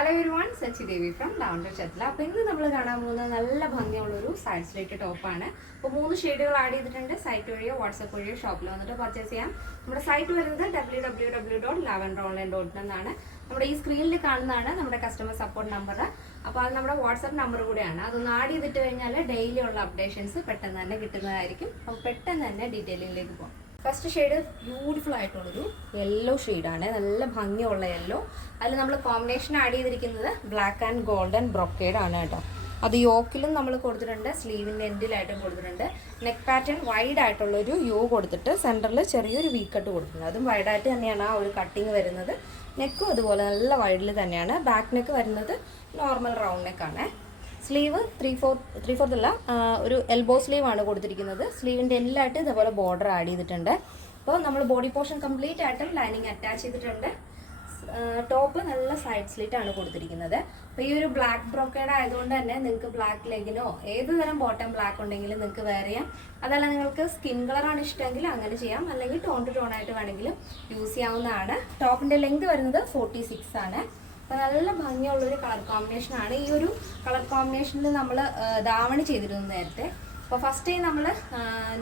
Hello everyone, Sachi Devi from lavender ചത്ല. അപ്പോൾ ഇന്ന് നമ്മൾ കാണാൻ പോകുന്നത് നല്ല ഭംഗിയുള്ളൊരു സൈഡ് സ്ലിറ്റ് ടോപ്പാണ്. അപ്പോൾ 3 ഷെയ്ഡുകൾ ആഡ് ചെയ്തിട്ടുണ്ട്. സൈറ്റ് വഴിയോ വാട്സപ്പ് വഴിയോ ഷോപ്പിൽ വന്നിട്ട് പർച്ചേസ് ചെയ്യാം. നമ്മുടെ സൈറ്റ് വരുന്നത് www.lavenderonline.in എന്നാണ്. നമ്മുടെ ഈ സ്ക്രീനിൽ കാണുന്നതാണ് നമ്മുടെ കസ്റ്റമർ സപ്പോർട്ട് നമ്പർ. അപ്പോൾ അത് നമ്മുടെ വാട്സപ്പ് നമ്പർ കൂടെയാണ്. അതൊന്ന് ആഡ് ചെയ്തിട്ട് കഴിഞ്ഞാൽ ഡെയിലി ഉള്ള അപ്ഡേഷൻസ് പെട്ടെന്ന് തന്നെ കിട്ടുന്നതായിരിക്കും. അപ്പോൾ പെട്ടെന്ന് തന്നെ ഡീറ്റെയിലിംഗിലേക്ക് പോകാം. ഫസ്റ്റ് ഷെയ്ഡ് ബ്യൂട്ടിഫുൾ ആയിട്ടുള്ളൊരു യെല്ലോ ഷെയ്ഡാണ്, നല്ല ഭംഗിയുള്ള യെല്ലോ. അതിൽ നമ്മൾ കോമ്പിനേഷൻ ആഡ് ചെയ്തിരിക്കുന്നത് ബ്ലാക്ക് ആൻഡ് ഗോൾഡൻ ബ്രൊക്കേഡ് ആണ് കേട്ടോ. അത് യോക്കിലും നമ്മൾ കൊടുത്തിട്ടുണ്ട്, സ്ലീവിൻ്റെ എൻഡിലായിട്ടും കൊടുത്തിട്ടുണ്ട്. നെക്ക് പാറ്റേൺ വൈഡ് ആയിട്ടുള്ളൊരു യോ കൊടുത്തിട്ട് സെൻറ്ററിൽ ചെറിയൊരു വി കട്ട് കൊടുത്തിട്ടുണ്ട്. അതും വൈഡായിട്ട് തന്നെയാണ് ആ ഒരു കട്ടിങ് വരുന്നത്. നെക്കും അതുപോലെ നല്ല വൈഡിൽ തന്നെയാണ്. ബാക്ക് നെക്ക് വരുന്നത് നോർമൽ റൗണ്ട് നെക്കാണ്. സ്ലീവ് ത്രീ ഫോർത്ത് അല്ല, ഒരു എൽബോ സ്ലീവ് ആണ് കൊടുത്തിരിക്കുന്നത്. സ്ലീവിൻ്റെ എല്ലായിട്ട് ഇതേപോലെ ബോർഡർ ആഡ് ചെയ്തിട്ടുണ്ട്. അപ്പോൾ നമ്മൾ ബോഡി പോർഷൻ കംപ്ലീറ്റ് ആയിട്ടും ലൈനിങ് അറ്റാച്ച് ചെയ്തിട്ടുണ്ട്. ടോപ്പ് നല്ല സൈഡ് സ്ലിറ്റ് ആണ് കൊടുത്തിരിക്കുന്നത്. അപ്പോൾ ഈ ഒരു ബ്ലാക്ക് ബ്രോക്കേഡ് ആയതുകൊണ്ട് തന്നെ നിങ്ങൾക്ക് ബ്ലാക്ക് ലെഗിനോ ഏത് തരം ബോട്ടം ബ്ലാക്ക് ഉണ്ടെങ്കിലും നിങ്ങൾക്ക് വെയർ ചെയ്യാം. അതല്ല നിങ്ങൾക്ക് സ്കിൻ കളറാണ് ഇഷ്ടമെങ്കിൽ അങ്ങനെ ചെയ്യാം, അല്ലെങ്കിൽ ടോൺ ടു ടോൺ ആയിട്ട് വേണമെങ്കിലും യൂസ് ചെയ്യാവുന്നതാണ്. ടോപ്പിൻ്റെ ലെങ്ത് വരുന്നത് 46 ആണ്. അപ്പോൾ നല്ല ഭംഗിയുള്ളൊരു കളർ കോമ്പിനേഷനാണ്. ഈ ഒരു കളർ കോമ്പിനേഷനിൽ നമ്മൾ ധാവണി ചെയ്തിരുന്നു നേരത്തെ. അപ്പോൾ ഫസ്റ്റ് ടൈം നമ്മൾ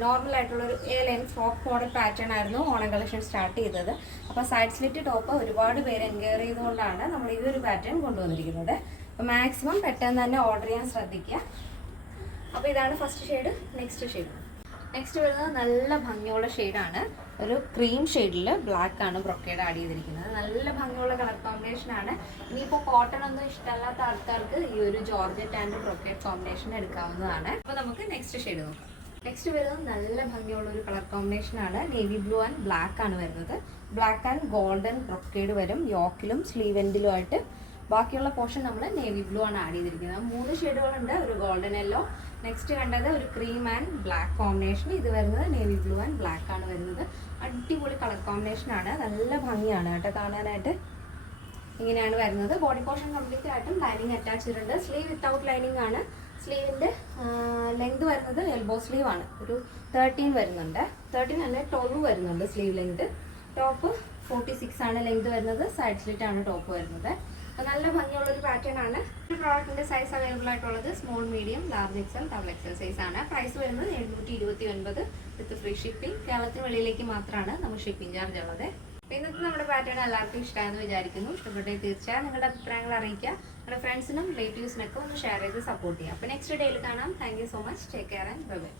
നോർമലായിട്ടുള്ളൊരു ലൈൻ ഫ്രോക്ക് മോഡൽ പാറ്റേൺ ആയിരുന്നു ഓണം കളക്ഷൻ സ്റ്റാർട്ട് ചെയ്തത്. അപ്പോൾ സൈഡ് സ്ലിറ്റ് ടോപ്പ് ഒരുപാട് പേര് എൻക്വയറി ചെയ്തുകൊണ്ടാണ് നമ്മൾ ഈ ഒരു പാറ്റേൺ കൊണ്ടുവന്നിരിക്കുന്നത്. അപ്പോൾ മാക്സിമം പെട്ടെന്ന് തന്നെ ഓർഡർ ചെയ്യാൻ ശ്രദ്ധിക്കുക. അപ്പോൾ ഇതാണ് ഫസ്റ്റ് ഷെയ്ഡ്. നെക്സ്റ്റ് വരുന്നത് നല്ല ഭംഗിയുള്ള ഷെയ്ഡാണ്. ഒരു ക്രീം ഷെയ്ഡിൽ ബ്ലാക്ക് ആണ് ബ്രൊക്കേഡ് ആഡ് ചെയ്തിരിക്കുന്നത്. നല്ല ഭംഗിയുള്ള കളർ കോമ്പിനേഷൻ ആണ്. ഇനിയിപ്പോൾ കോട്ടൺ ഒന്നും ഇഷ്ടമല്ലാത്ത ആൾക്കാർക്ക് ഈ ഒരു ജോർജറ്റ് ആൻഡ് ബ്രൊക്കേഡ് കോമ്പിനേഷൻ എടുക്കാവുന്നതാണ്. അപ്പോൾ നമുക്ക് നെക്സ്റ്റ് ഷെയ്ഡ് നോക്കാം. നെക്സ്റ്റ് വരുന്നത് നല്ല ഭംഗിയുള്ള ഒരു കളർ കോമ്പിനേഷൻ ആണ്. നേവി ബ്ലൂ ആൻഡ് ബ്ലാക്ക് ആണ് വരുന്നത്. ബ്ലാക്ക് ആൻഡ് ഗോൾഡൻ ബ്രൊക്കേഡ് വരും യോക്കിലും സ്ലീവ് എൻഡിലും ആയിട്ട്. ബാക്കിയുള്ള പോർഷൻ നമ്മൾ നേവി ബ്ലൂ ആണ് ആഡ് ചെയ്തിരിക്കുന്നത്. 3 ഷെയ്ഡുകളുണ്ട്. ഒരു ഗോൾഡൻ യെല്ലോ, നെക്സ്റ്റ് കണ്ടത് ഒരു ക്രീം ആൻഡ് ബ്ലാക്ക് കോമ്പിനേഷൻ. ഇത് വരുന്നത് നേവി ബ്ലൂ ആൻഡ് ബ്ലാക്ക് ആണ് വരുന്നത്. അടിപൊളി കളർ കോമ്പിനേഷൻ ആണ്. നല്ല ഭംഗിയാണ് കേട്ടോ കാണാനായിട്ട്. ഇങ്ങനെയാണ് വരുന്നത്. ബോഡി പോർഷൻ കംപ്ലീറ്റ് ആയിട്ടും ലൈനിങ് അറ്റാച്ച് ചെയ്തിട്ടുണ്ട്. സ്ലീവ് വിത്തൗട്ട് ലൈനിങ് ആണ്. സ്ലീവിൻ്റെ ലെങ്ത് വരുന്നത് എൽബോ സ്ലീവ് ആണ്. ഒരു 13 വരുന്നുണ്ട്. 13 അല്ല 12 വരുന്നുണ്ട് സ്ലീവ് ലെങ്ത്. ടോപ്പ് 46 ആണ് ലെങ്ത് വരുന്നത്. സൈഡ് സ്ലിറ്റ് ആണ് ടോപ്പ് വരുന്നത്. നല്ല ഭംഗിയുള്ളൊരു പാറ്റേൺ ആണ്. ഈ പ്രോഡക്റ്റിന്റെ സൈസ് അവൈലബിൾ ആയിട്ടുള്ളത് small, medium, large XL, double XL size ആണ്. പ്രൈസ് വരുന്നത് 729 വിത്ത് ഫ്രീ ഷിപ്പിംഗ്. കേരളത്തിന് വെളിയിലേക്ക് മാത്രമാണ് നമുക്ക് ഷിപ്പിംഗ് ചാർജ് ഉള്ളത്. അപ്പോൾ ഇന്നത്തെ നമ്മുടെ പാറ്റേൺ എല്ലാവർക്കും ഇഷ്ടമായെന്ന് വിചാരിക്കുന്നു. ഇഷ്ടപ്പെട്ടെങ്കിൽ തീർച്ചയായും നിങ്ങളുടെ അഭിപ്രായങ്ങൾ അറിയിക്കുക. നിങ്ങളുടെ ഫ്രണ്ട്സിനും റിലേറ്റീവ്സിനൊക്കെ ഒന്ന് ഷെയർ ചെയ്ത് സപ്പോർട്ട് ചെയ്യുക. അപ്പോൾ നെക്സ്റ്റ് ഡേയിൽ കാണാം. Thank you so much. Take care and bye bye.